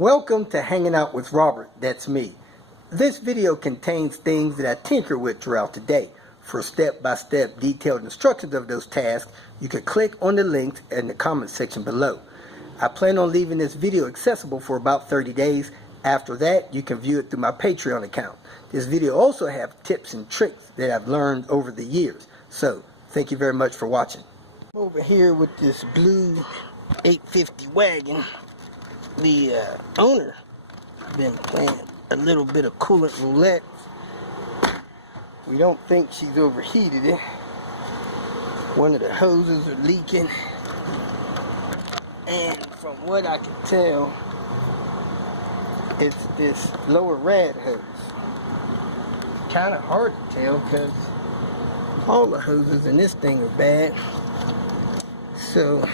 Welcome to Hanging Out with Robert, that's me. This video contains things that I tinker with throughout the day. For step-by-step detailed instructions of those tasks, you can click on the links in the comment section below. I plan on leaving this video accessible for about 30 days. After that, you can view it through my Patreon account. This video also has tips and tricks that I've learned over the years. So, thank you very much for watching. I'm over here with this blue 850 wagon. The owner been playing a little bit of coolant roulette. We don't think she's overheated it. One of the hoses are leaking, and from what I can tell, it's this lower rad hose. Kind of hard to tell because all the hoses in this thing are bad. So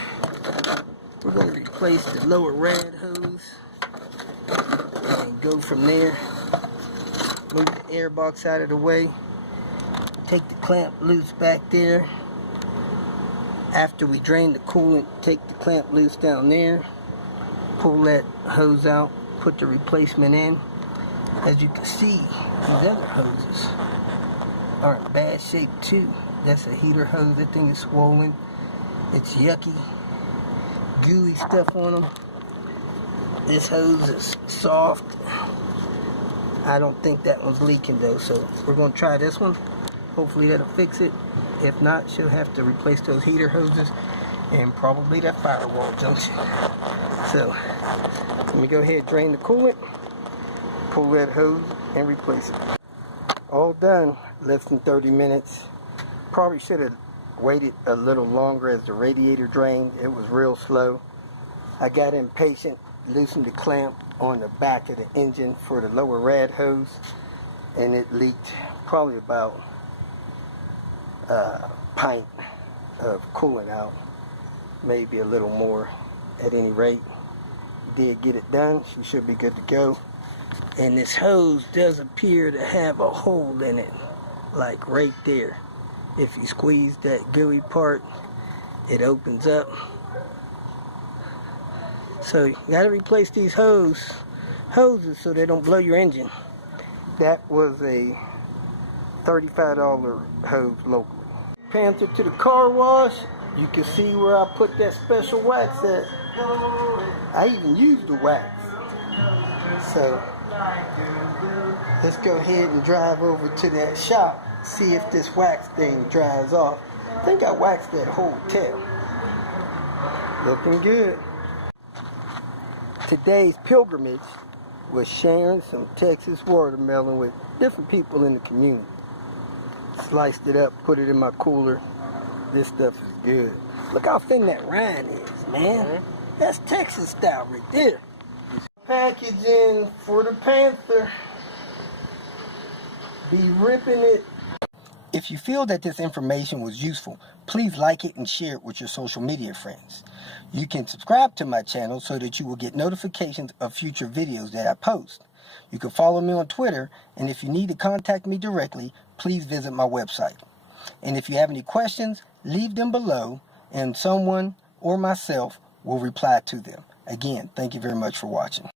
we're going to replace the lower rad hose and go from there. Move the air box out of the way. Take the clamp loose back there. After we drain the coolant, take the clamp loose down there. Pull that hose out. Put the replacement in. As you can see, these other hoses are in bad shape too. That's a heater hose. That thing is swollen. It's yucky, gooey stuff on them. This hose is soft. I don't think that one's leaking though, so we're going to try this one. Hopefully that'll fix it. If not, she'll have to replace those heater hoses and probably that firewall junction. So let me go ahead and drain the coolant, pull that hose and replace it. All done, less than 30 minutes. Probably should have waited a little longer as the radiator drained. It was real slow. I got impatient, loosened the clamp on the back of the engine for the lower rad hose, and it leaked probably about a pint of coolant out, maybe a little more. At any rate, did get it done. She should be good to go. And this hose does appear to have a hole in it, like right there. If you squeeze that gooey part, it opens up. So you gotta replace these hoses so they don't blow your engine. That was a $35 hose locally. Panther to the car wash. You can see where I put that special wax at. I even used the wax. So let's go ahead and drive over to that shop. See if this wax thing dries off. I think I waxed that whole tail. Looking good. Today's pilgrimage was sharing some Texas watermelon with different people in the community. Sliced it up, put it in my cooler. This stuff is good. Look how thin that rind is, man. That's Texas style right there. Packaging for the Panther. Be ripping it. If you feel that this information was useful, please like it and share it with your social media friends. You can subscribe to my channel so that you will get notifications of future videos that I post. You can follow me on Twitter, and if you need to contact me directly, please visit my website. And if you have any questions, leave them below, and someone or myself will reply to them. Again, thank you very much for watching.